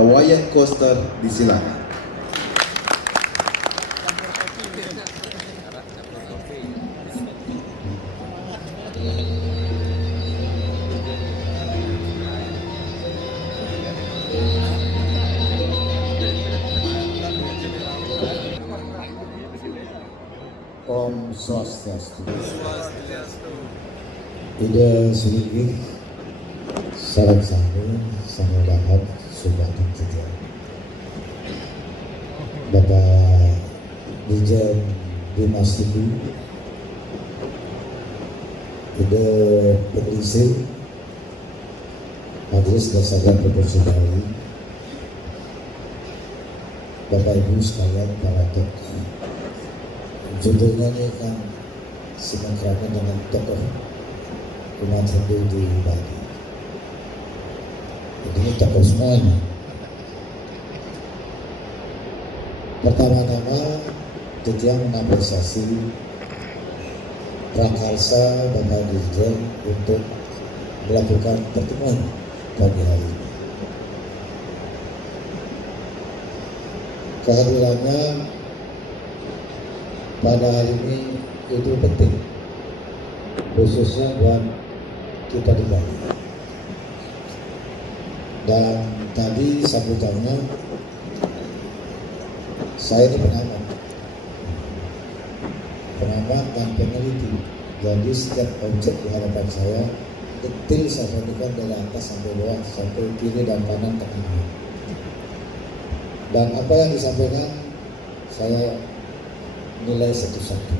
Wayan Koster disilakan. Om Swastiastu. Ida Suligih, salam sambung, sama dahat, subatan saja. Bapak Dirjen Dinas Ibu, Ida Polisi, Majelis Dasar Provinsi Bali, Bapak Ibu sekalian, para tokoh. Judulnya ini kan sinkronis dengan tokoh umat Hindu di Bali. Jadi ini tokoh semuanya. Pertama-tama kita mengapresiasi Prakarsa Bapak Dirjen untuk melakukan pertemuan pagi hari ini. Kehadirannya pada hari ini itu penting, khususnya buat kita di Bali. Dan tadi sambutannya, saya ini pengamat dan peneliti. Jadi setiap objek di hadapan saya detail saya perhatikan dari atas sampai bawah, sampai kiri dan kanan tengah. Dan apa yang disampaikan saya nilai satu-satu.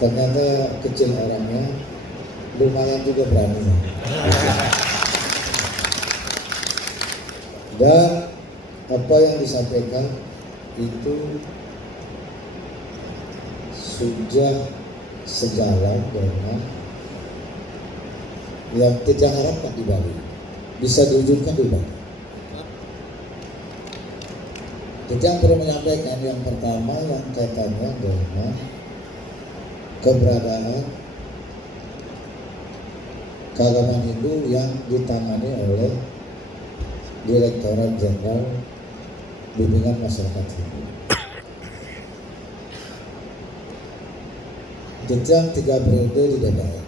Ternyata kecil orangnya, lumayan juga berani. Dan apa yang disampaikan itu sudah sejalan dengan yang kita harapkan di Bali, bisa diwujudkan di Bali. Kita perlu menyampaikan yang pertama yang kaitannya dengan keberadaan keagamaan Hindu yang ditangani oleh Direktorat Jenderal Bimbingan Masyarakat Hindu. Jenjang 3 periode di DPR,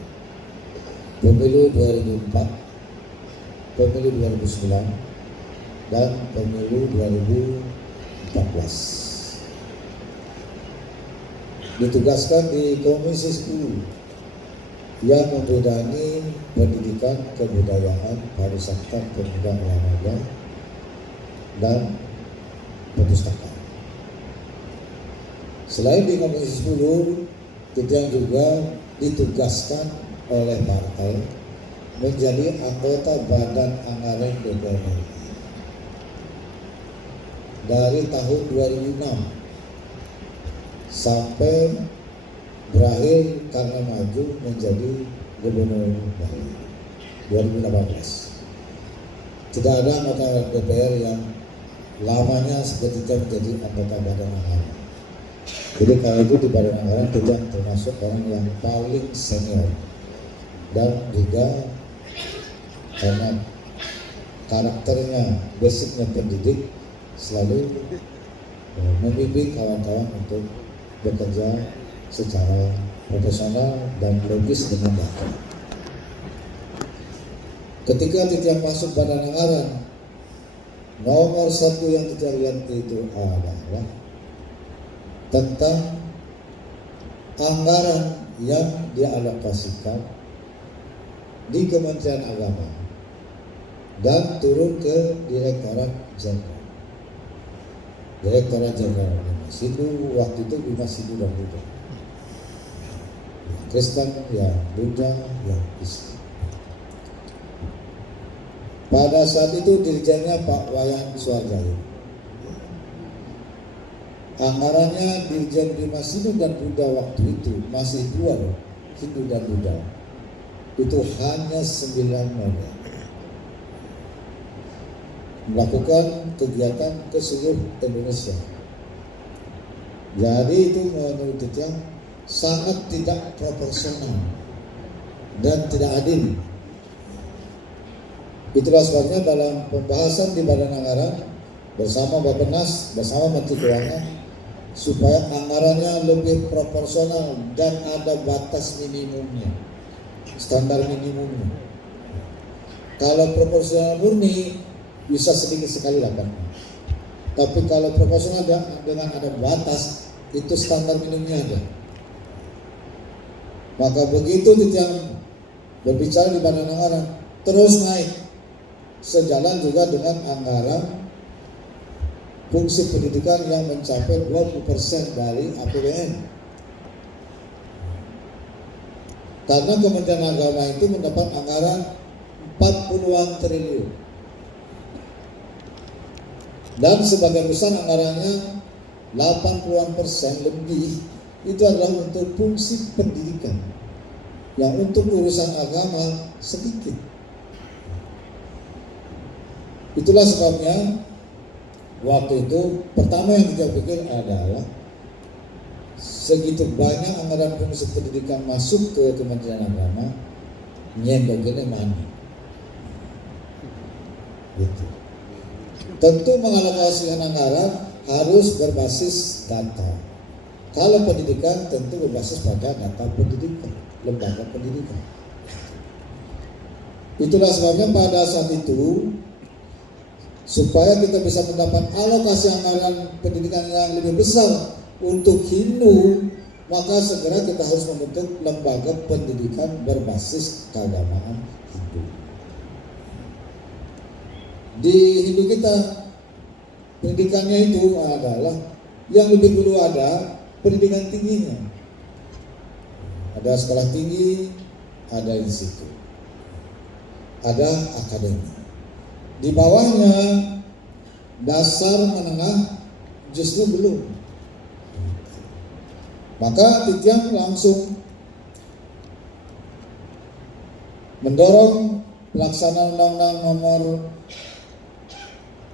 pemilu 2004, pemilu 2009, dan pemilu 2014. Ditugaskan di Komisi 10 yang membidangi pendidikan, kebudayaan, pariwisata, pemuda, olahraga, dan perpustakaan. Selain di Komisi 10, kita juga ditugaskan oleh partai menjadi anggota Badan Anggaran DPR RI dari tahun 2006 sampai berakhir karena maju menjadi Gubernur Bali 2018. Tidak ada anggota DPR yang lamanya seketika menjadi anggota Badan Anggaran. Jadi kalau itu di Badan Anggaran kita termasuk orang yang paling senior, dan juga karena karakternya, basicnya pendidik, selalu membimbing kawan-kawan untuk bekerja secara profesional dan logis dengan data. Ketika kita masuk Badan Anggaran, nomor satu yang kita lihat itu adalah tentang anggaran yang dialokasikan di Kementerian Agama dan turun ke Direktorat Jenderal. Direktorat Jenderal Hindu waktu itu Dinas Hindu dan Buddha, yang Kristen, yang Buddha, yang Islam. Pada saat itu dirjennya Pak Wayan Suarjaya. Anggarannya Dirjen Dinas Hindu dan Buddha waktu itu masih 2 loh, Hindu dan Buddha. Itu hanya 9 miliar. Melakukan kegiatan ke seluruh Indonesia. Jadi itu menurut kita sangat tidak proporsional dan tidak adil. Itulah sebabnya dalam pembahasan di Badan Anggaran bersama Bappenas, bersama Menteri Keuangan, supaya anggarannya lebih proporsional dan ada batas minimumnya, standar minimumnya. Kalau proporsional murni bisa sedikit sekali dapat, tapi kalau proporsional dengan ada batas, itu standar minimumnya ada. Maka begitu yang berbicara di Badan Anggaran terus naik, sejalan juga dengan anggaran fungsi pendidikan yang mencapai 20% dari APBN. Karena Kementerian Agama itu mendapat anggaran 40-an triliun. Dan sebagian besar anggarannya 80% lebih itu adalah untuk fungsi pendidikan. Yang untuk urusan agama sedikit. Itulah sebabnya waktu itu pertama yang kita pikir adalah segitu banyak anggaran fungsi pendidikan masuk ke Kementerian Agama, nyendogene mana? Gitu. Tentu mengalokasikan anggaran harus berbasis data. Kalau pendidikan tentu berbasis pada data pendidikan, lembaga pendidikan. Itulah sebabnya pada saat itu, supaya kita bisa mendapat alokasi anggaran pendidikan yang lebih besar untuk Hindu, maka segera kita harus membentuk lembaga pendidikan berbasis keagamaan Hindu. Di Hindu kita, pendidikannya itu adalah yang lebih dulu ada pendidikan tingginya. Ada sekolah tinggi, ada institut, ada akademi. Di bawahnya dasar menengah justru belum. Maka Titian langsung mendorong pelaksanaan Undang-Undang Nomor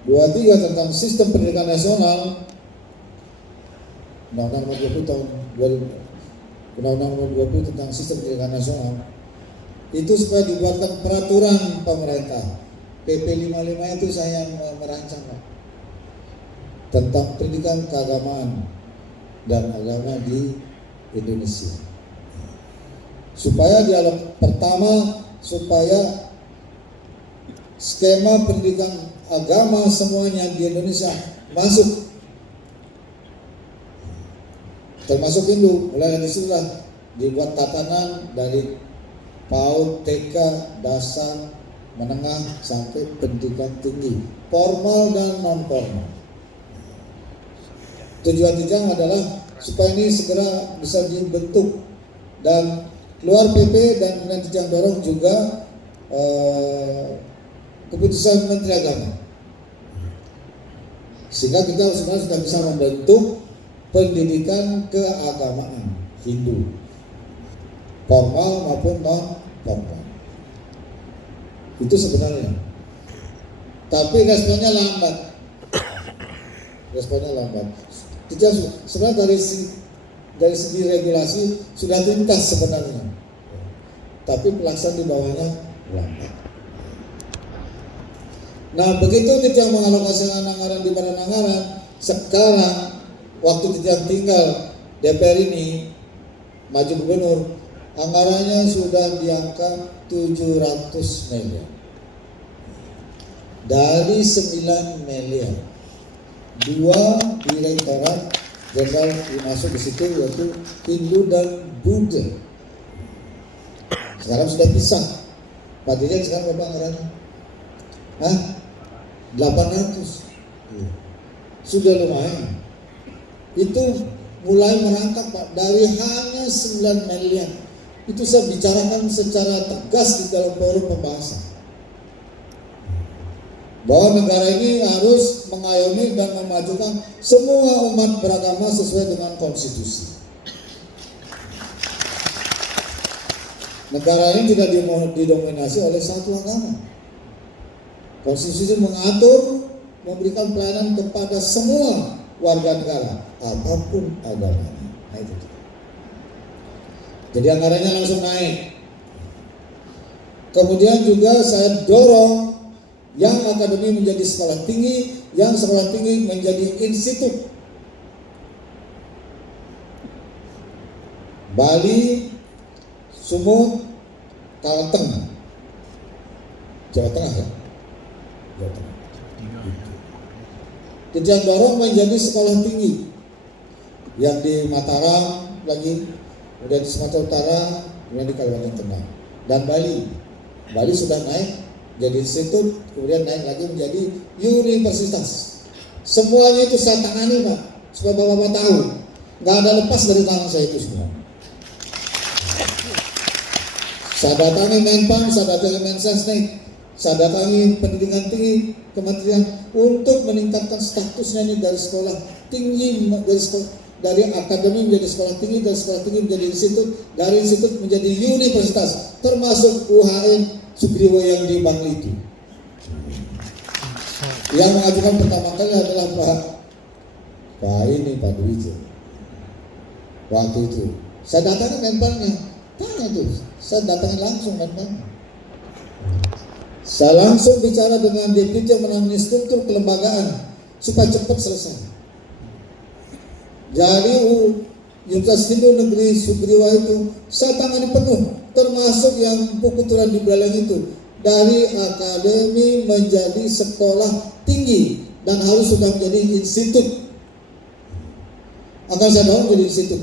23 tentang Sistem Pendidikan Nasional, Undang-Undang Nomor 20 tahun 2000, Undang-Undang Nomor 20 tentang Sistem Pendidikan Nasional, itu supaya dibuatkan peraturan pemerintah. PP 55 itu saya yang merancang, Pak, tentang pendidikan keagamaan dan agama di Indonesia. Supaya dialog pertama, supaya skema pendidikan agama semuanya di Indonesia masuk, termasuk Hindu. Mulai dari situlah dibuat tatanan dari PAUD, TK, dasar, menengah sampai pendidikan tinggi, formal dan non formal. Tujuan Titian adalah supaya ini segera bisa dibentuk dan keluar PP, dan kemudian Titian dorong juga keputusan Menteri Agama, sehingga kita sebenarnya sudah bisa membentuk pendidikan keagamaan Hindu, formal maupun non formal. Itu sebenarnya, tapi responnya lambat. Sebenarnya dari segi regulasi sudah tuntas sebenarnya, tapi pelaksanaan di bawahnya lambat. Nah, begitu Titian mengalokasikan anggaran di Badan Anggaran, sekarang waktu Titian tinggal DPR ini maju gubernur, anggarannya sudah di angka 700 miliar dari 9 miliar. 2 direktorat jenderal masuk di situ, yaitu Hindu dan Buddha. Sekarang sudah pisah. Pak Dirjen sekarang berapa anggarannya? 800. Sudah lumayan. Itu mulai merangkak, Pak, dari hanya 9 miliar. Itu saya bicarakan secara tegas di dalam forum pembahasan, bahwa negara ini harus mengayomi dan memajukan semua umat beragama sesuai dengan konstitusi. Negara ini tidak didominasi oleh satu agama. Konstitusi mengatur memberikan pelayanan kepada semua warga negara, apapun agamanya. Nah, itu. Jadi anggarannya langsung naik. Kemudian juga saya dorong yang akademi menjadi sekolah tinggi, yang sekolah tinggi menjadi institut. Bali, Sumut, Kalteng, Jawa Tengah ya, Jawa Tengah. Kita dorong menjadi sekolah tinggi, yang di Mataram lagi, kemudian di Sumatera Utara, kemudian di Kalimantan Tengah, dan Bali. Bali sudah naik jadi institut, kemudian naik lagi menjadi universitas. Semuanya itu saya tangani Pak, supaya Bapak-Bapak tahu, nggak ada lepas dari tangan saya itu semua. Saya datangi Menpang, saya datangi Mensesnek, saya datangi pendidikan tinggi kementerian untuk meningkatkan statusnya ini dari sekolah tinggi, dari akademi menjadi sekolah tinggi, dari sekolah tinggi menjadi institut, dari institut menjadi universitas, termasuk UHN Sugriwo yang di Bangli itu. Yang mengajukan pertama kali adalah Pak Dwi J. Waktu itu saya datangi Menpangnya, tanya tuh, saya datangi langsung Menpang. Saya langsung bicara dengan Deputi yang menangani struktur kelembagaan supaya cepat selesai. Jadi Universitas Hindu Negeri Sugriwa itu saya tangani penuh, termasuk yang buku turan di Belalang itu, dari akademi menjadi sekolah tinggi dan harus sudah menjadi institut. Akan saya dorong menjadi institut.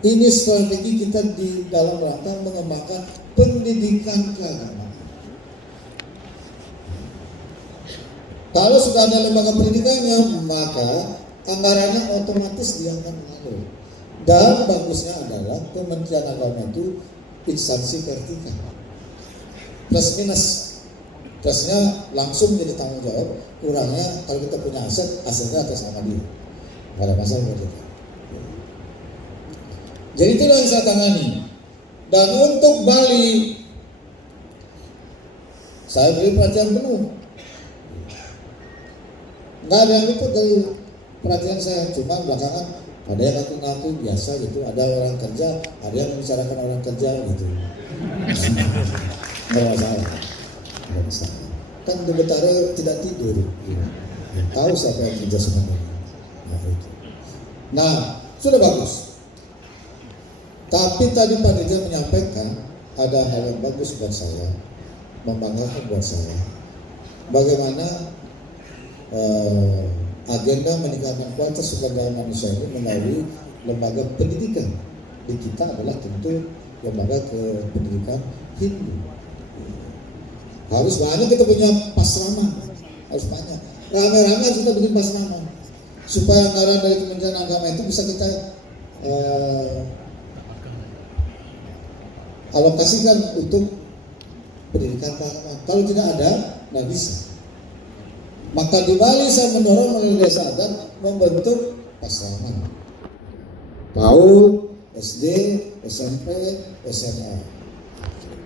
Ini strategi kita di dalam rangka mengembangkan pendidikan keagamaan. Kalau sudah ada lembaga pendidikannya, maka anggarannya otomatis dia akan mengalir. Dan bagusnya adalah Kementerian Agama itu instansi vertikal. Plus minus, plusnya langsung menjadi tanggung jawab, kurangnya kalau kita punya aset, asetnya atas nama dia. Tidak ada masalah buat kita. Jadi itulah yang saya tangani. Dan untuk Bali, saya beri perhatian penuh. Nggak ada yang luput dari perhatian saya. Cuma belakangan ada yang ngaku-ngaku biasa gitu. Ada orang kerja, ada yang membicarakan orang kerja gitu. Tidak masalah. Kan di Betara tidak tidur. Tahu siapa yang kerja sebenarnya. Nah, sudah bagus. Tapi tadi Pak Dirjen menyampaikan ada hal yang bagus buat saya, membanggakan buat saya. Bagaimana agenda meningkatkan kualitas sumber daya manusia ini melalui lembaga pendidikan. Di kita adalah tentu lembaga pendidikan Hindu. Harus banyak kita punya pasrama, harus banyak. Rame-rame kita bikin pasrama supaya anggaran dari Kementerian Agama itu bisa kita alokasikan untuk pendidikan keagamaan. Kalau tidak ada, nggak bisa. Maka di Bali saya mendorong melalui desa adat membentuk pasrama. PAUD, SD, SMP, SMA.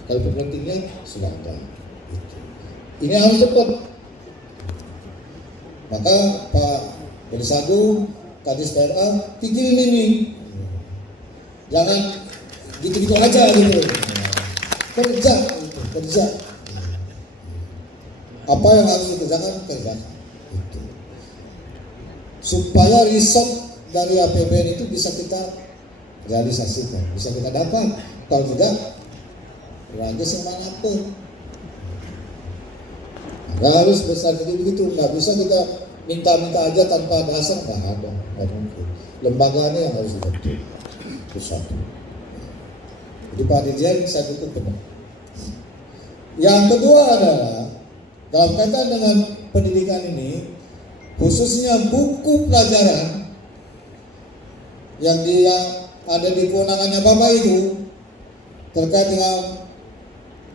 Kalau pentingnya sudah ada. Ini harus cepat. Maka Pak Berisagung, Kadis PRA, pikirin ini. Jangan gitu-gitu aja gitu. Kerja. Apa yang harus dikerjakan, kerjakan. Gitu. Supaya riset dari APBN itu bisa kita realisasikan, bisa kita dapat. Kalau tidak, lanjut semanapun. Nggak harus besar jadi begitu, nggak bisa kita minta-minta aja tanpa dasar, nggak ada, nggak mungkin. Lembaganya yang harus dibentuk, itu satu. Jadi Pak Dirjen saya dukung penuh. Yang kedua adalah dalam kaitan dengan pendidikan ini, khususnya buku pelajaran yang dia ada di kewenangannya Bapak itu terkait dengan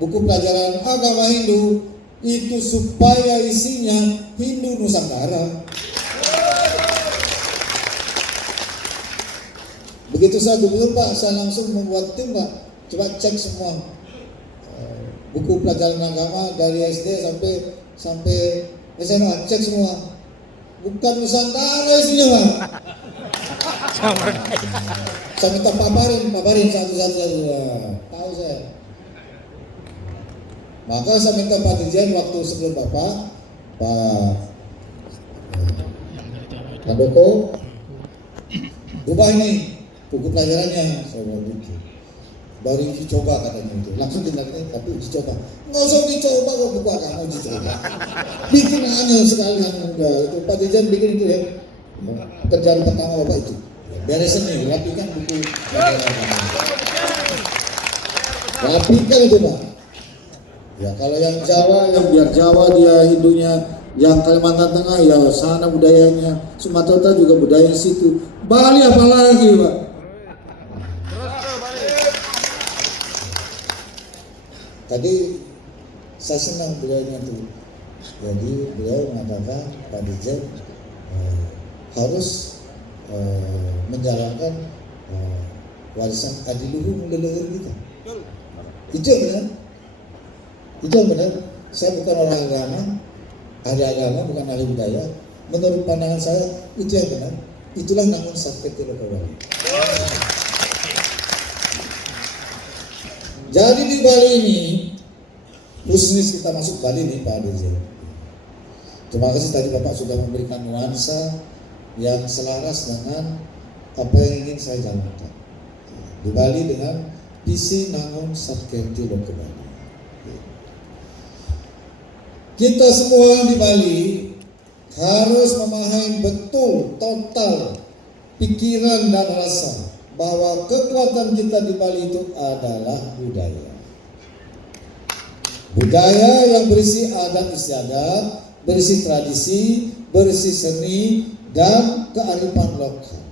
buku pelajaran agama Hindu itu supaya isinya Hindu Nusantara. Begitu saya gubernur Pak, saya langsung membuat tim Pak, coba cek semua buku pelajaran agama dari SD sampai SMA, cek semua. Bukan Nusantara isinya Pak. Saya minta paparin satu-satu. Tahu saya. Maka saya minta Pak Dirjen waktu sebelum Bapak, Pak Handoko, ubah ini buku pelajarannya, saya bilang gitu. Baru uji coba katanya itu, langsung tindakan tapi uji coba. Nggak usah uji coba kok buku agama uji coba. Bikin aja sekalian udah itu Pak Dirjen bikin itu ya. Kerjaan pertama Bapak itu. Beresin nih, rapikan buku. Rapikan itu Pak. Ya kalau yang Jawa, yang biar Jawa dia Hindunya, yang Kalimantan Tengah ya sana budayanya, Sumatera juga budaya situ. Bali apalagi Pak. Tadi saya senang beliaunya itu. Jadi beliau mengatakan Pak Dirjen harus menjalankan warisan adiluhur leluhur kita. Itu yang benar. Itu yang benar. Saya bukan orang agama, ahli agama bukan ahli budaya. Menurut pandangan saya itu yang benar. Itulah namun sakti lokal. Jadi di Bali ini, khusus kita masuk Bali nih Pak Dirjen. Terima kasih tadi Bapak sudah memberikan nuansa yang selaras dengan apa yang ingin saya jalankan. Di Bali dengan visi Nangon Satkerti Loka Bali. Kita semua di Bali harus memahami betul total pikiran dan rasa bahwa kekuatan kita di Bali itu adalah budaya. Budaya yang berisi adat istiadat, berisi tradisi, berisi seni dan kearifan lokal.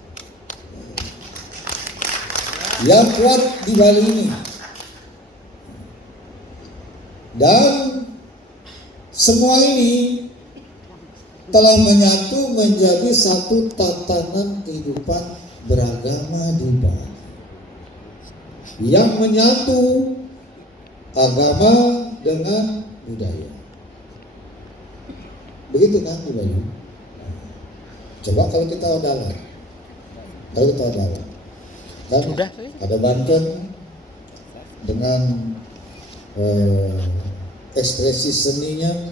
Yang kuat di Bali ini. Dan semua ini telah menyatu menjadi satu tatanan kehidupan beragama di Bali yang menyatu agama dengan budaya. Begitu kan di Bali? Coba kalau kita adalah kan ada Banten dengan ekspresi seninya,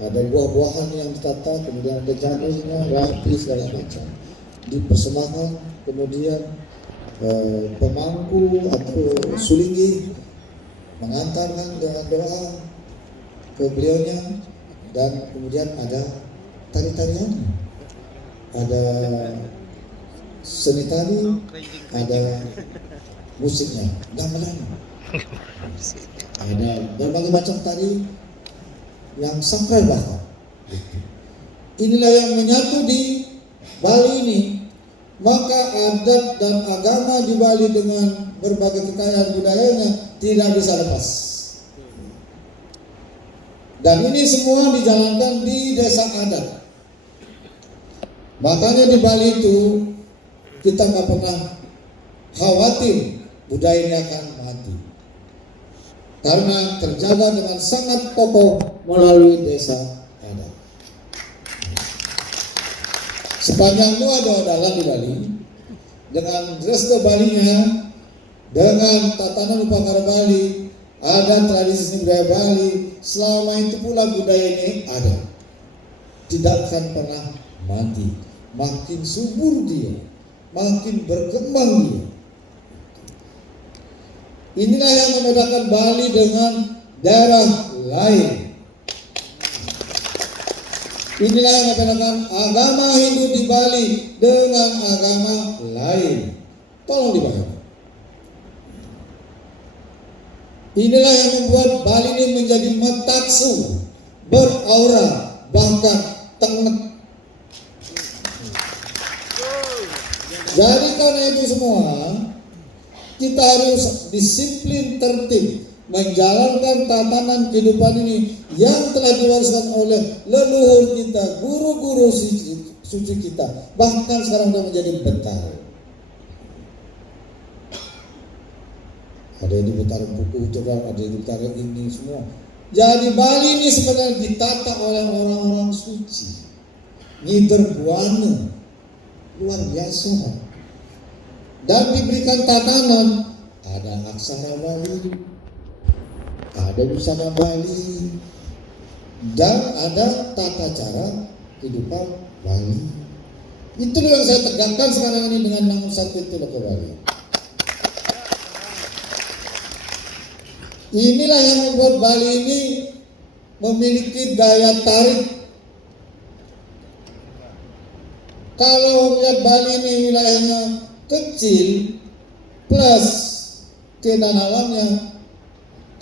ada buah-buahan yang ditata, kemudian ada janurnya, rapi segala macam dipersembahkan, kemudian pemangku atau sulinggi mengantarkan dengan doa ke beliaunya, dan kemudian ada tari-tarian, ada seni tari, ada musiknya, gamelan, ada berbagai macam tari yang sakral bahkan. Inilah yang menyatu di Bali ini. Maka adat dan agama di Bali dengan berbagai kekayaan budayanya tidak bisa lepas. Dan ini semua dijalankan di desa adat. Makanya di Bali itu kita nggak pernah khawatir budaya ini akan mati, karena terjaga dengan sangat kokoh melalui desa adat. Sepanjang oda-odalan di Bali, dengan Dresta Balinya, dengan tatanan Upakara Bali, ada tradisi seni budaya Bali, selama itu pula budaya ini ada, tidak akan pernah mati. Makin subur dia, makin berkembang dia. Inilah yang membedakan Bali dengan daerah lain. Inilah yang membedakan agama Hindu di Bali dengan agama lain. Tolong dipahami. Inilah yang membuat Bali ini menjadi metaksu, beraura, bahkan tengek. Jadi karena itu semua, kita harus disiplin tertib menjalankan tatanan kehidupan ini yang telah diwariskan oleh leluhur kita, guru-guru suci kita, bahkan sekarang sudah menjadi betah. Ada yang di Betaran Puku Utara, ada yang di Betaran ini semua. Jadi Bali ini sebenarnya ditata oleh orang-orang suci, Niberbuana, luar biasa. Dan diberikan tatanan, ada aksara Bali, ada busana Bali, dan ada tata cara kehidupan Bali. Itu yang saya tegakkan sekarang ini dengan Mangun Satu itu ke Bali. Inilah yang membuat Bali ini memiliki daya tarik. Kalau melihat Bali ini wilayahnya kecil plus keindahan alamnya,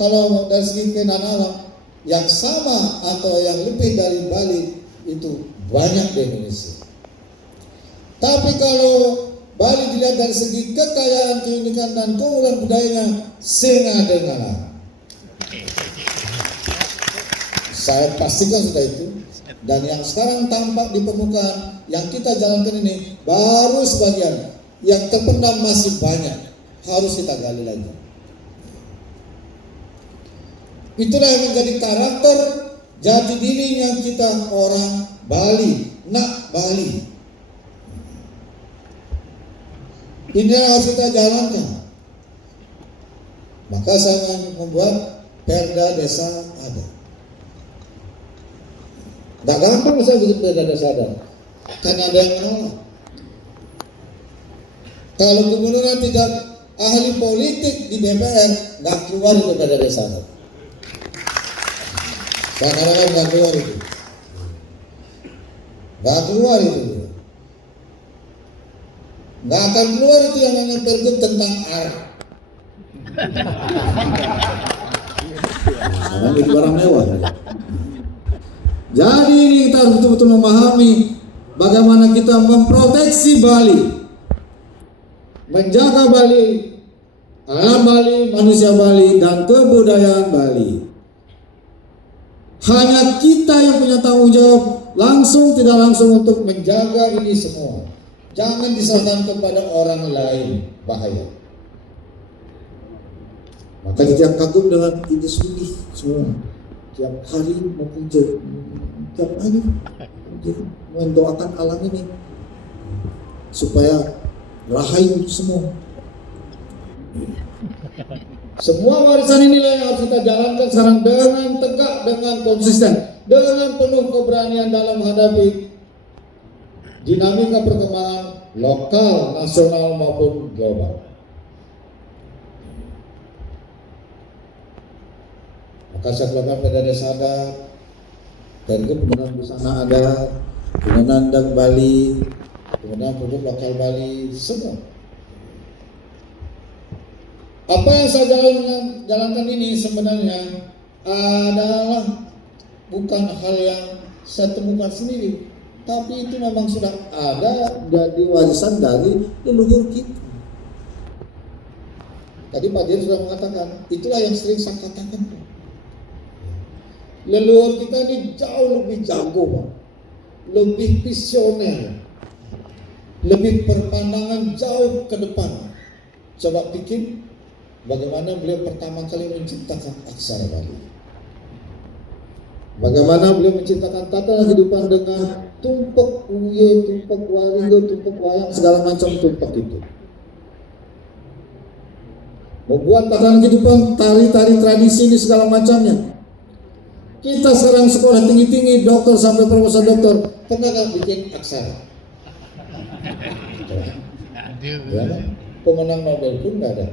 kalau dari segi keindahan alam yang sama atau yang lebih dari Bali itu banyak di Indonesia. Tapi kalau Bali dilihat dari segi kekayaan, keunikan dan keunggulan budayanya, senada dengan alam. Saya pastikan sudah itu. Dan yang sekarang tampak di permukaan yang kita jalankan ini baru sebagian, yang terpendam masih banyak, harus kita gali lagi. Itulah yang menjadi karakter jati dirinya kita orang Bali, nak Bali. Ini yang harus kita jalankan. Maka saya membuat Perda Desa Adat. Tidak gampang saya bikin Perda Desa Adat, karena ada yang menolak. Kalau gubernur tidak ahli politik di DPR, nggak keluar itu Perda Desa Adat. Saya katakan nggak keluar itu, nggak keluar itu, nggak akan keluar itu yang namanya pergub tentang Arab. Karena ini barang mewah. Jadi ini kita harus betul-betul memahami bagaimana kita memproteksi Bali, menjaga Bali, alam Bali, manusia Bali, dan kebudayaan Bali. Hanya kita yang punya tanggung jawab langsung tidak langsung untuk menjaga ini semua. Jangan diserahkan kepada orang lain, bahaya. Maka setiap kagum dengan ide sendiri semua. Tiap hari maupun tiap hari mendoakan alam ini supaya rahayu semua. Semua warisan inilah yang harus kita jalankan sekarang dengan tegak, dengan konsisten, dengan penuh keberanian dalam menghadapi dinamika perkembangan lokal, nasional maupun global. Maka saya keluarkan Perda Desa Adat, Pergub penggunaan busana adat, penggunaan dang Bali, penggunaan produk lokal Bali, semua. Apa yang saya jalankan ini sebenarnya adalah bukan hal yang saya temukan sendiri, tapi itu memang sudah ada jadi warisan dari leluhur kita. Tadi Pak Dirjen sudah mengatakan, itulah yang sering saya katakan. Leluhur kita ini jauh lebih jago, Pak. Lebih visioner, lebih berpandangan jauh ke depan. Coba pikir bagaimana beliau pertama kali menciptakan aksara Bali. Bagaimana beliau menciptakan tata kehidupan dengan tumpak uye, tumpak waringgo, tumpak wayang, segala macam tumpak itu. Membuat tatanan kehidupan, tari-tari tradisi ini segala macamnya. Kita sekarang sekolah tinggi-tinggi, dokter sampai profesor dokter, pernah nggak bikin aksara? Ya, pemenang Nobel pun nggak ada.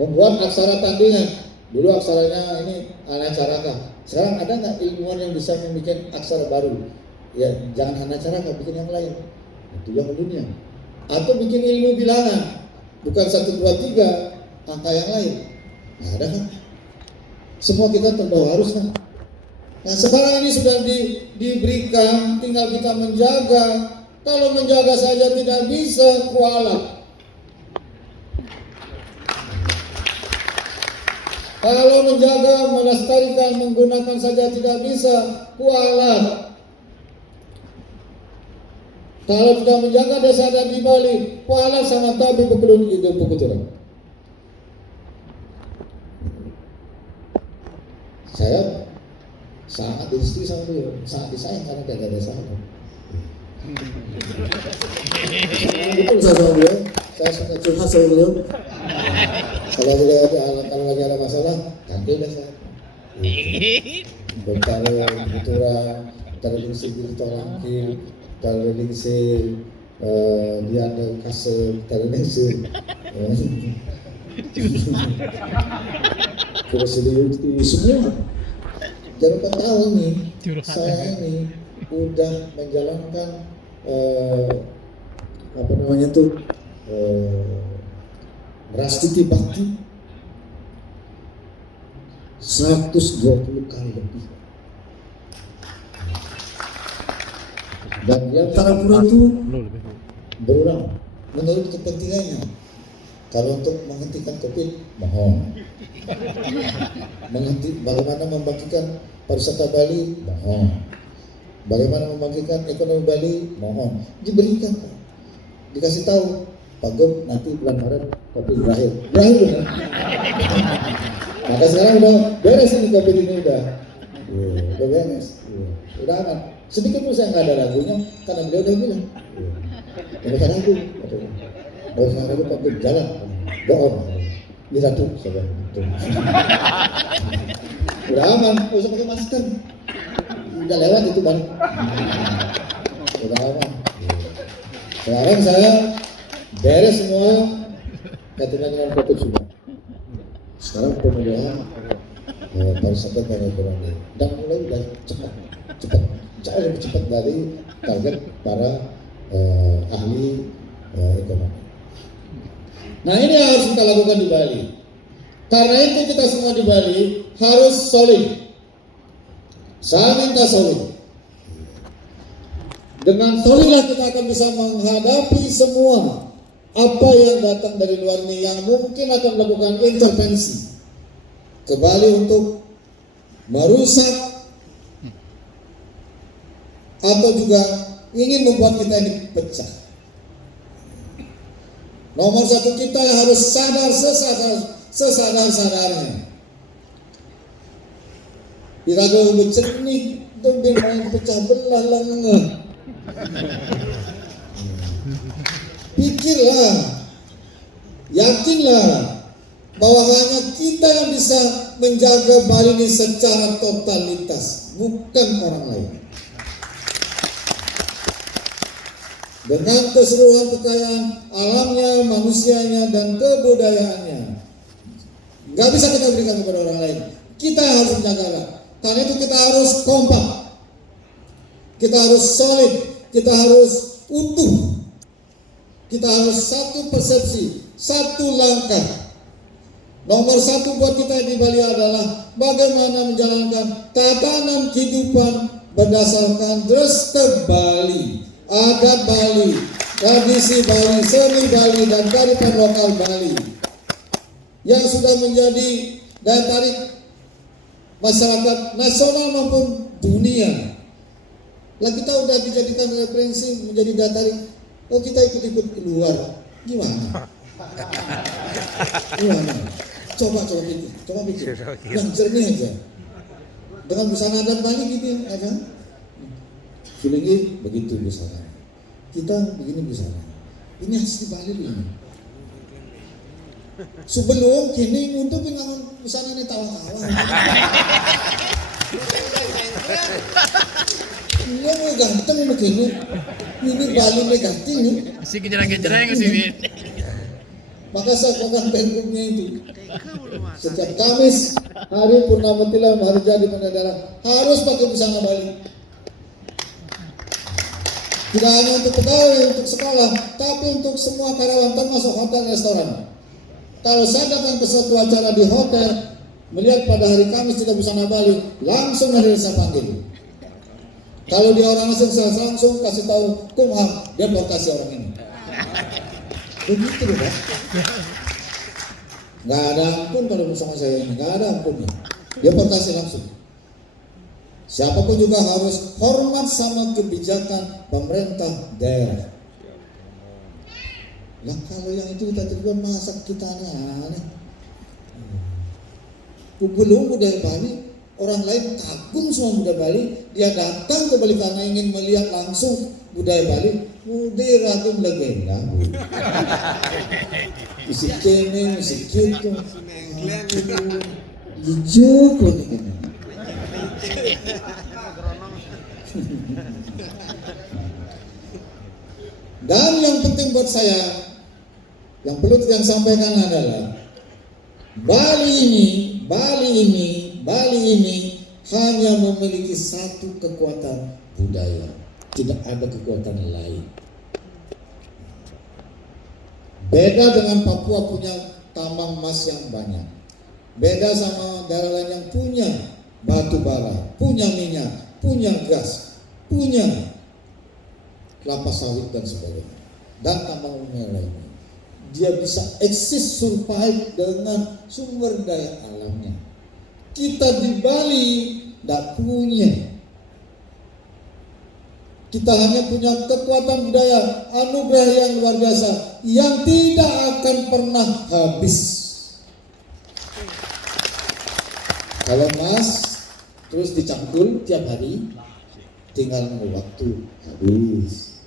Membuat aksara tandingan, dulu aksaranya ini Hanacaraka. Sekarang ada nggak ilmuwan yang bisa membuat aksara baru? Ya, jangan Hanacaraka, bikin yang lain. Itu yang dunia. Atau bikin ilmu bilangan, bukan 1, 2, 3, angka yang lain. Nggak ada kan? Semua kita terbawa arus kan. Nah sekarang ini sudah diberikan, tinggal kita menjaga. Kalau menjaga saja tidak bisa, kualat. Kalau menjaga, melestarikan, menggunakan saja tidak bisa, kualat. Kalau tidak menjaga desa adat di Bali, kualat sama tabi pekelun itu peketuran. Saya sangat istri sama beliau, sangat disayang karena tidak ada desa adat. Betul saya sama beliau, saya sangat curhat sama beliau. Kalau lagi ada masalah, ganti dah saya. Bertaruh kebetulan, taruh si gitu orang kiri, taruh si dia ada kasih, taruh si. Terus di semua. Jangan lupa tahu nih, saya ini udah menjalankan apa namanya tuh Rastiti Bakti 120 kali lebih. Dan di antara pura itu berulang menurut kepentingannya. Kalau untuk menghentikan COVID, mohon. Bagaimana membagikan pariwisata Bali, mohon. Bagaimana membagikan ekonomi Bali, mohon. Diberikan, dikasih tahu, Pak Gub nanti bulan Maret COVID berakhir benar. Maka sekarang udah beres ini COVID ini udah beres, udah aman. Sedikit pun saya nggak ada ragunya karena beliau udah bilang, nggak usah ragu, nggak usah ragu Pak Gub jalan, bohong. Ini satu, saya udah aman, nggak usah pakai masker, udah lewat itu bang, udah aman. Sekarang saya beres semua kaitannya dengan COVID sudah. Sekarang pemulihan pariwisata dan ekonomi dan mulai udah cepat, jauh lebih cepat dari target para ahli ekonomi. Nah ini yang harus kita lakukan di Bali. Karena itu kita semua di Bali harus solid. Saya minta solid. Dengan solidlah kita akan bisa menghadapi semua apa yang datang dari luar ini yang mungkin akan melakukan intervensi ke Bali untuk merusak atau juga ingin membuat kita ini pecah. Nomor satu, kita harus sadar sesadar-sadarnya. Kita harus bercernih untuk main pecah belah lengah. Pikirlah, yakinlah bahwa hanya kita yang bisa menjaga Bali ini secara totalitas, bukan orang lain. Dengan keseluruhan kekayaan alamnya, manusianya, dan kebudayaannya, nggak bisa kita berikan kepada orang lain. Kita harus menjaga. Karena itu kita harus kompak, kita harus solid, kita harus utuh. Kita harus satu persepsi, satu langkah. Nomor satu buat kita di Bali adalah bagaimana menjalankan tatanan kehidupan berdasarkan Dresta Bali, adat Bali, tradisi Bali, seni Bali, dan kearifan lokal Bali yang sudah menjadi daya tarik masyarakat nasional maupun dunia. Lah kita udah dijadikan referensi menjadi daya tarik. Oh kita ikut-ikut keluar, gimana? Gimana? Coba pikir, yang jernih aja. Dengan busana adat Bali gitu, aja. Feelingnya begitu busana. Kita begini busana. Ini asli Bali ini. Sebelum kini untuk pinangan busana ini tawa-tawa. Iya mau ganteng begini. Ini Bali mau ganteng nih. Si kejerang-kejerang sih. Maka saya pegang penggungnya itu. Setiap Kamis hari Purnama Tilam, hari jadi Pangandaran harus pakai busana Bali. Tidak hanya untuk pegawai, untuk sekolah, tapi untuk semua karyawan termasuk hotel dan restoran. Kalau saya datang ke suatu acara di hotel, melihat pada hari Kamis tidak busana Bali, langsung ada saya panggil. Kalau dia orang asing, saya langsung kasih tahu Kumham, dia deportasi orang ini. Begitu loh, Pak. Nggak ada ampun kalau bersama saya ini, nggak ada ampunnya. Deportasi langsung. Siapapun juga harus hormat sama kebijakan pemerintah daerah. Lah kalau yang itu kita terima masa kita aneh. Belum budaya Bali, orang lain kagum sama budaya Bali, dia datang ke Bali karena ingin melihat langsung budaya Bali. Mudera tu legenda. Isi kene, isi gitu. Hijau pun ini. Dan yang penting buat saya, yang perlu yang sampaikan adalah Bali ini hanya memiliki satu kekuatan budaya, tidak ada kekuatan lain. Beda dengan Papua punya tambang emas yang banyak, beda sama daerah lain yang punya batu bara, punya minyak, punya gas, punya kelapa sawit dan sebagainya, dan tambang minyak lainnya. Dia bisa eksis survive dengan sumber daya alamnya. Kita di Bali tidak punya. Kita hanya punya kekuatan budaya, anugerah yang luar biasa, yang tidak akan pernah habis. Kalau emas terus dicangkul tiap hari, tinggal nunggu waktu habis.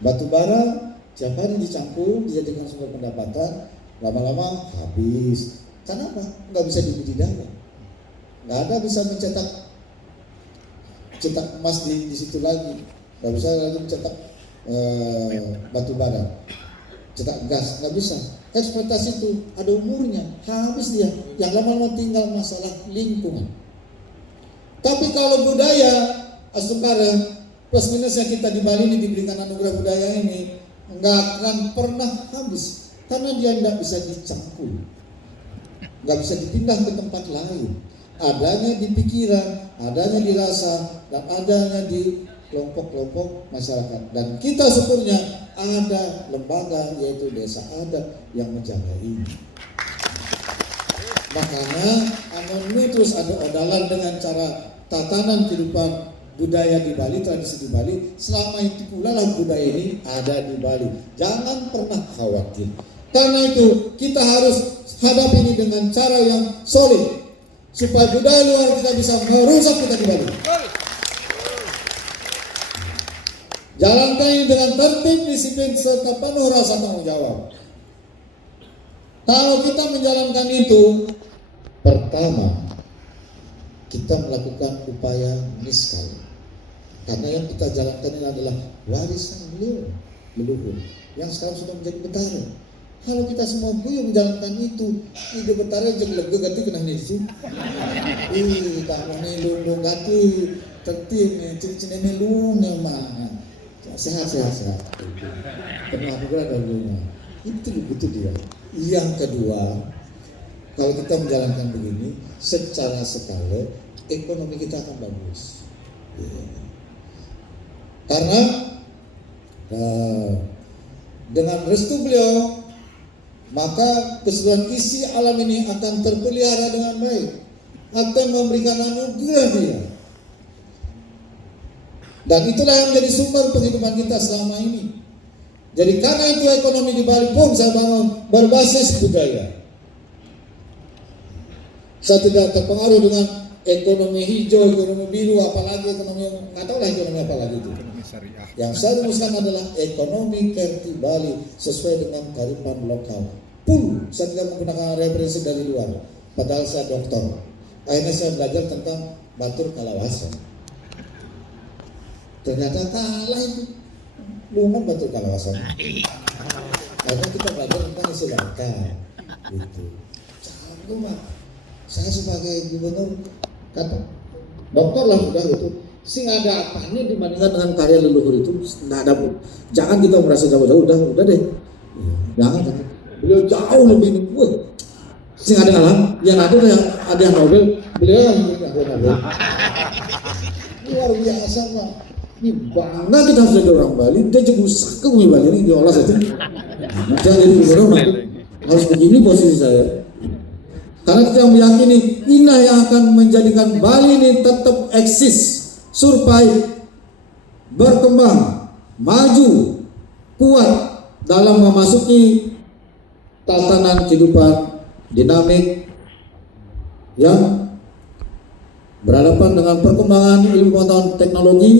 Batu bara tiap hari dicangkul, dijadikan sumber pendapatan, lama-lama habis. Kenapa? Nggak bisa dibudidaya. Nggak ada bisa mencetak emas di situ lagi. Nggak bisa lagi mencetak batu bara, cetak gas, nggak bisa. Eksploitasi itu ada umurnya, habis dia. Yang lama-lama tinggal masalah lingkungan. Tapi kalau budaya, Asukara, plus minusnya kita di Bali ini diberikan anugerah budaya ini nggak akan pernah habis, karena dia nggak bisa dicangkul, nggak bisa dipindah ke tempat lain. Adanya di pikiran, adanya di rasa, dan adanya di kelompok-kelompok masyarakat. Dan kita syukurnya ada lembaga yaitu desa adat yang menjaga ini. Makanya anonim terus ada odalan dengan cara tatanan kehidupan budaya di Bali, tradisi di Bali. Selama itu pula lah budaya ini ada di Bali. Jangan pernah khawatir. Karena itu kita harus hadapi ini dengan cara yang solid, supaya budaya luar kita bisa merusak kita di Bali. Jalankan ini dengan tertib, disiplin, serta penuh rasa tanggung jawab. Kalau kita menjalankan itu, pertama, kita melakukan upaya niskal. Karena yang kita jalankan ini adalah warisan beliau, leluhur, yang sekarang sudah menjadi betara. Kalau kita semua buyung menjalankan itu, ide betara jadi lega ganti kena nisi. Tak mau nilung ganti tertib nih, cincin nilung yang mana? Sehat. Penuh anugerah dan rumah. Itu dia. Yang kedua, kalau kita menjalankan begini, secara skala ekonomi kita akan bagus. Karena dengan restu beliau, maka keseluruhan isi alam ini akan terpelihara dengan baik, akan memberikan anugerah dia. Dan itulah yang menjadi sumber penghidupan kita selama ini. Jadi karena itu ekonomi di Bali pun saya bangun berbasis budaya. Saya tidak terpengaruh dengan ekonomi hijau, ekonomi biru, apalagi ekonomi, nggak tahu lah ekonomi apa lagi itu. Yang saya rumuskan adalah ekonomi kreatif Bali sesuai dengan kearifan lokal. Saya tidak menggunakan referensi dari luar. Padahal saya doktor. Akhirnya saya belajar tentang Batur Kalawasa. Ternyata kalah itu. Lumayan Batur Kalawasa. Karena kita belajar tentang Silaka. Gitu. Jago Pak. Saya sebagai gubernur kata dokter lah sudah gitu. Sing ada apanya dibandingkan dengan karya leluhur itu? Nggak ada. Jangan kita merasa jauh-jauh. Udah deh. Jangan. Beliau jauh lebih ini. Sing ada alam. Yang ada yang Nobel. Beliau yang ada Nobel. Luar biasa Pak. Ini bangga kita harus jadi orang Bali. Dia juga sakau nih Bali ini diolah itu. Jangan jadi gubernur harus begini posisi saya. Karena kita meyakini inilah yang akan menjadikan Bali ini tetap eksis, survive, berkembang, maju, kuat dalam memasuki tatanan kehidupan dinamik yang berhadapan dengan perkembangan ilmu pengetahuan teknologi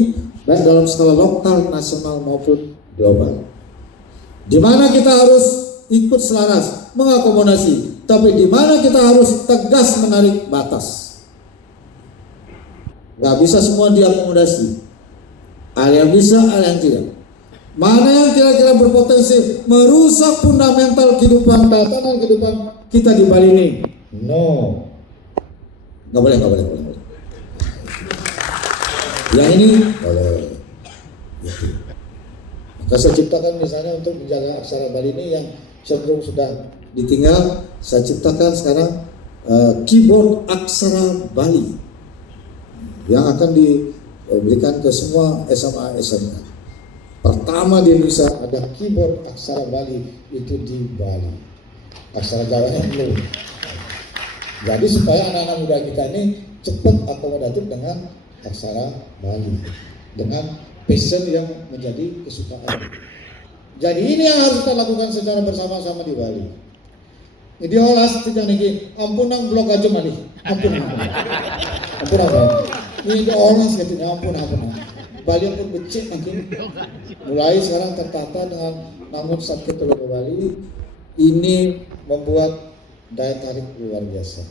baik dalam skala lokal, nasional maupun global. Di mana kita harus ikut selaras, mengakomodasi, tapi di mana kita harus tegas menarik batas. Gak bisa semua diakomodasi. Ada yang bisa, ada yang tidak. Mana yang kira-kira berpotensi merusak fundamental kehidupan, tatanan kehidupan kita di Bali ini? No. Gak boleh. Yang ini boleh. Gitu. Maka saya ciptakan misalnya untuk menjaga aksara Bali ini yang cenderung sudah ditinggal, saya ciptakan sekarang keyboard aksara Bali yang akan diberikan ke semua SMA SMK. Pertama di Indonesia ada keyboard aksara Bali itu di Bali. Aksara Jawanya belum. Jadi supaya anak-anak muda kita ini cepat akomodatif dengan aksara Bali, dengan passion yang menjadi kesukaan. Jadi ini yang harus kita lakukan secara bersama-sama di Bali. Jadi olas tidak nih, ampun nang blok aja malih, ampun apa? Ini olas gitu, ampun. Bali pun becek nanti. Mulai sekarang tertata dengan namun sakit ke Bali ini membuat daya tarik luar biasa.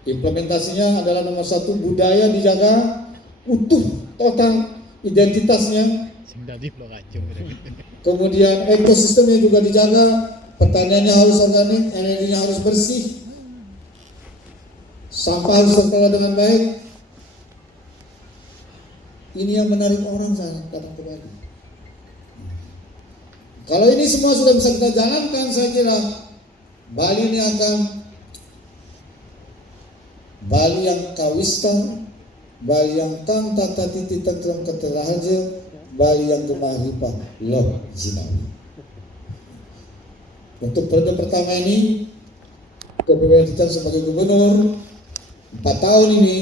Implementasinya adalah nomor satu, budaya dijaga utuh total identitasnya. Kemudian ekosistemnya juga dijaga, pertaniannya harus organik, energinya harus bersih, sampah harus terkelola dengan baik. Ini yang menarik orang sana datang ke Bali. Kalau ini semua sudah bisa kita jalankan, saya kira Bali ini akan Bali yang kawista, Bali yang tam tata titi tentram keteraja, Bali yang gemahripa loh jinawi. Untuk periode pertama ini kepemimpinan sebagai gubernur 4 tahun ini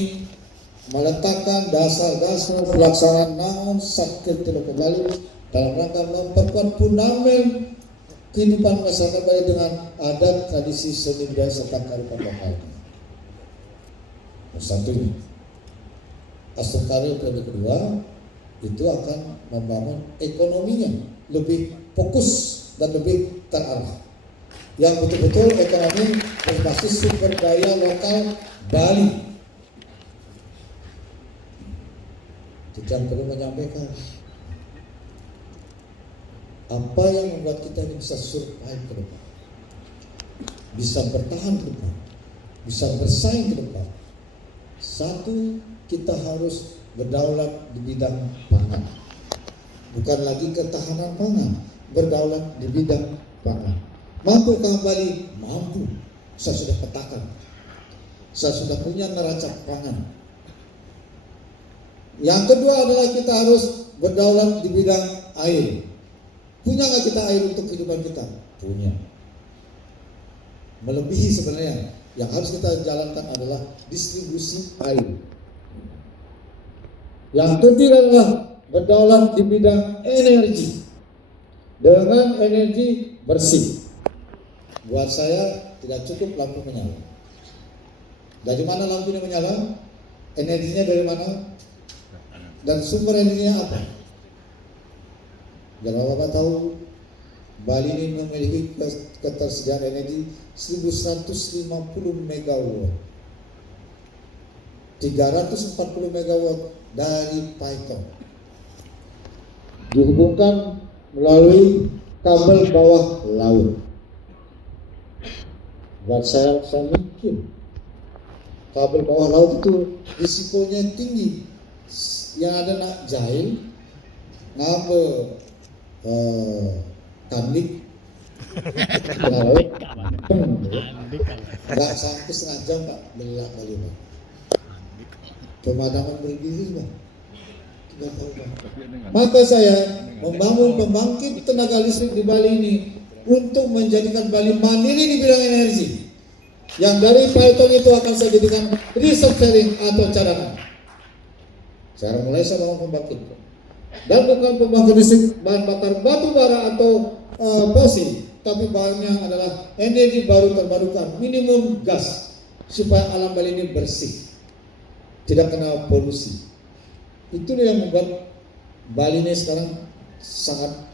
meletakkan dasar-dasar pelaksanaan naon sakit tidak kembali dalam rangka memperkuat fundament kehidupan masyarakat Bali dengan adat, tradisi, seni budaya serta kearifan lokalnya. Satunya, Astrokarya periode kedua itu akan membangun ekonominya lebih fokus dan lebih terarah. Yang betul-betul ekonomi berbasis sumber daya lokal Bali. Kita perlu menyampaikan apa yang membuat kita ini bisa survive ke depan, bisa bertahan ke depan, bisa bersaing ke depan. Satu, kita harus berdaulat di bidang pangan. Bukan lagi ketahanan pangan, berdaulat di bidang pangan. Mampukah Bali? Mampu. Saya sudah petakan. Saya sudah punya neraca pangan. Yang kedua adalah kita harus berdaulat di bidang air. Punya nggak kita air untuk kehidupan kita? Punya. Melebihi sebenarnya. Yang harus kita jalankan adalah distribusi air. Yang ketiga adalah berdaulat di bidang energi. Dengan energi bersih. Buat saya tidak cukup lampu menyala. Dari mana lampunya menyala? Energinya dari mana? Dan sumber energinya apa? Dan Bapak tahu Bali ini memiliki ketersediaan energi 1150 megawatt, 340 megawatt dari Python, dihubungkan melalui kabel bawah laut. Buat saya mikir kabel bawah laut itu risikonya tinggi. Yang ada nak jahil, ngabe tandik, nggak sampai setengah jam Pak belak kali Pak. Pemadaman berdiri Pak. Maka saya membangun pembangkit tenaga listrik di Bali ini untuk menjadikan Bali mandiri di bidang energi. Yang dari Python itu akan saya jadikan reserve sharing atau cadangan. Sekarang mulai saya bangun pembangkit. Dan bukan pembangkit listrik bahan bakar batu bara atau fosil, tapi bahannya adalah energi baru terbarukan, minimum gas, supaya alam Bali ini bersih, tidak kena polusi. Itulah yang membuat Bali ini sekarang sangat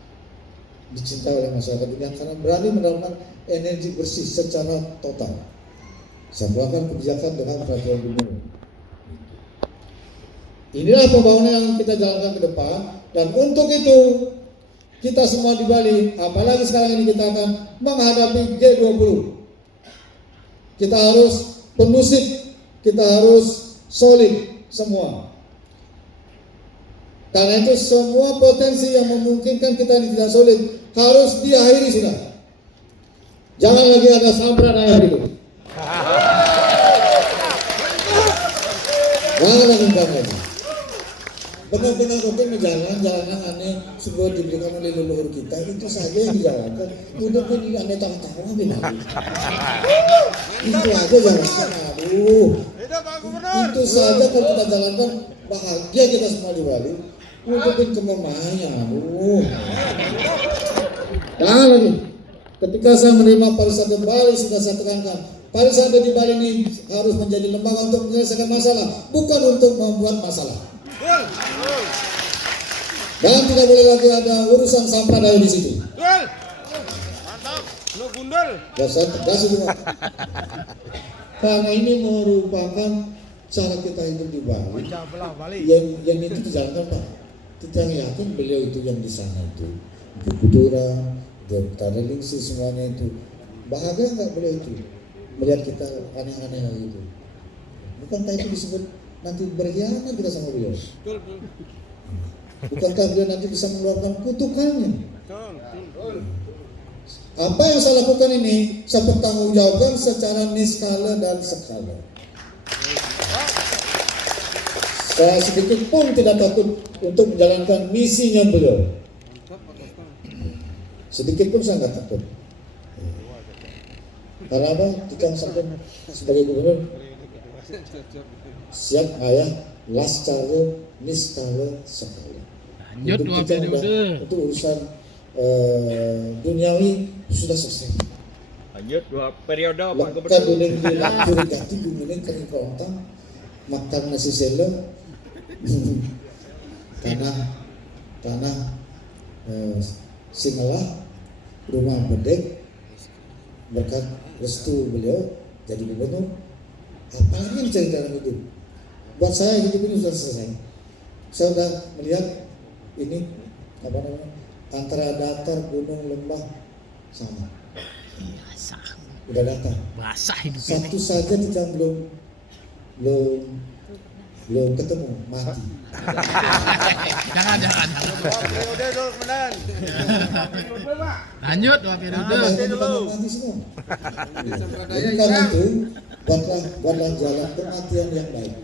dicintai oleh masyarakat dunia karena berani menerapkan energi bersih secara total. Satukan kebijakan dengan peraturan gubernur. Inilah pembangunan yang kita jalankan ke depan, dan untuk itu kita semua di Bali, apalagi sekarang ini kita akan menghadapi G20. Kita harus kondusif, kita harus solid semua. Karena itu semua potensi yang memungkinkan kita ini tidak solid harus diakhiri sudah. Jangan lagi ada sampradaya itu. Jangan lagi lagi. Benar-benar rukun jalan-jalan aneh sebuah diberikan oleh leluhur kita, itu saja yang dijalankan. Udah pun aneh tahu-tahu benar. Itu aja jalankan. Aduh. Itu saja kalau kita jalankan, bahagia kita semua di Bali. Udah pun kemamanya. Aduh. Jangan lagi. Ketika saya menerima pariwisata Bali, sudah saya tekankan, pariwisata di Bali ini harus menjadi lembaga untuk menyelesaikan masalah, bukan untuk membuat masalah. Dan tidak boleh lagi ada urusan sampradaya di situ. Mantap, lo gundul. Saya tegas itu. Karena ini merupakan cara kita hidup di Bali. Yang itu dijalankan Pak. Kita yakin beliau itu yang di sana itu. Bukuduran, Tadalingsi semuanya itu. Bahagia nggak beliau itu melihat kita aneh-aneh itu. Bukankah itu disebut nanti berkhianat kita sama beliau? Bukankah beliau nanti bisa mengeluarkan kutukannya? Apa yang saya lakukan ini saya pertanggungjawabkan secara niskala dan skala. Saya sedikit pun tidak takut untuk menjalankan misinya beliau. Sedikit pun saya nggak takut. Karena apa? Kita sampai sebagai gubernur siap ayah lascara niskala skala. Untuk urusan duniawi sudah selesai. Lanjut 2 periode Pak Lekat Gubernur. duleng bilang kurigati gumuleng kering kerontang makan nasi sele tanah Singalah rumah bedek berkat restu beliau jadi gubernur. Apalagi yang cari dalam hidup? Buat saya hidup ini sudah selesai. Saya sudah melihat ini apa namanya, antara datar, gunung, lembah sama. Udah datang. Basah hidup Satu ini. saja kita belum ketemu, mati. Jangan. Periode dulu kemudian. Lanjut 2 Udah periode. mati semua. Jadi karena itu buatlah jalan kematian yang baik.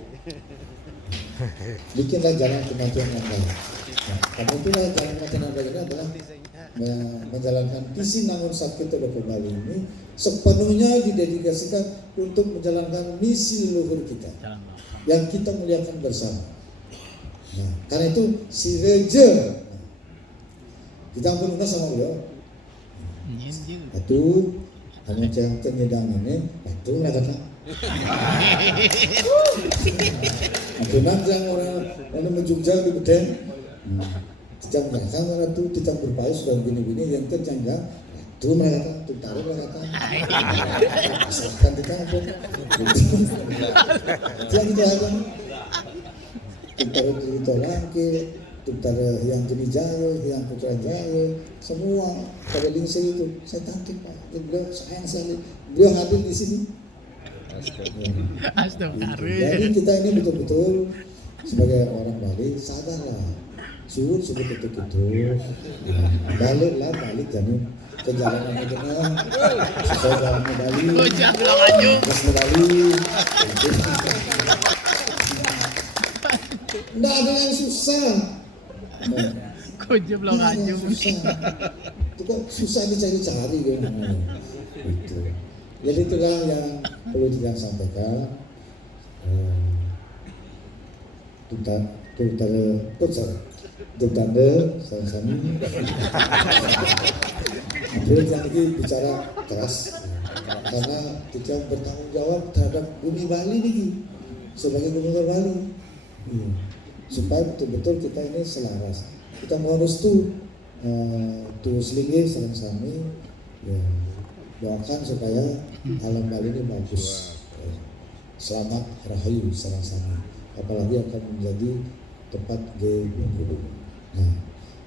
Bikinlah jalan kematian yang baik. Nah, karena itulah jalan kematian yang baik ini adalah menjalankan visi Nangun Sakti Todoko Bali ini sepenuhnya didedikasikan untuk menjalankan misi leluhur kita yang kita muliakan bersama. Nah, karena itu si Reja kita ampun sama beliau. Atu hanya yang ternyedang ini, itu nggak kata. Adunan yang orang menjunjang di beden, tidak merasa orang itu tidak berpayu sudah begini-begini yang terjangga. Itu mereka kata, itu taruh mereka kata. Asalkan kita pun, yang itu aja. Taruh diri tolangke, taruh yang jenis jaya, yang putra jaya, semua pada lingsi itu saya tangkap Pak. Beliau sayang sekali, beliau hadir di sini. Astagfirullah. Jadi kita ini betul-betul sebagai orang Bali sadarlah, suwun betul-betul baliklah balik jangan ke jalan yang benar, sesuai jalan Bali, terus Bali. Nggak ada yang susah. Kojab lo ngaju. Itu kok susah dicari-cari gitu. Gitu. Jadi itulah yang perlu kita sampaikan. Tutanda sama-sama. Jadi yang ini bicara keras karena kita bertanggung jawab terhadap bumi Bali nih sebagai gubernur Bali. supaya betul-betul kita ini selaras. Kita mohon restu tu selingi sareng sami ya, doakan supaya alam Bali ini bagus. Selamat rahayu sareng sami. Apalagi akan menjadi tempat G20. Nah,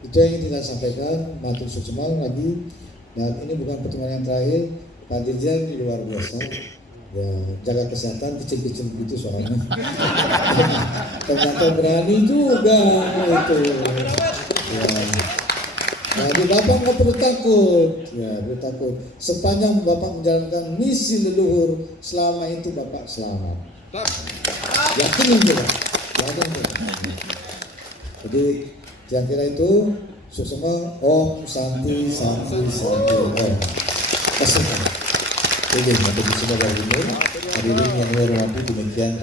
itu yang ingin kita sampaikan. Matur suwun lagi, dan ini bukan pertemuan yang terakhir. Pak Dirjen ini luar biasa. Ya, jaga kesehatan kecil-kecil gitu soalnya. Ternyata berani juga itu. Ya. Jadi Bapak nggak perlu takut, ya perlu takut. Sepanjang Bapak menjalankan misi leluhur, selama itu Bapak selamat. Yakin itu, yakin itu. Jadi yang kira itu semua Om Santi Santi Santi Om. Kasih. Oke, sampai di sini hari ini. Hadirin yang hormati, demikian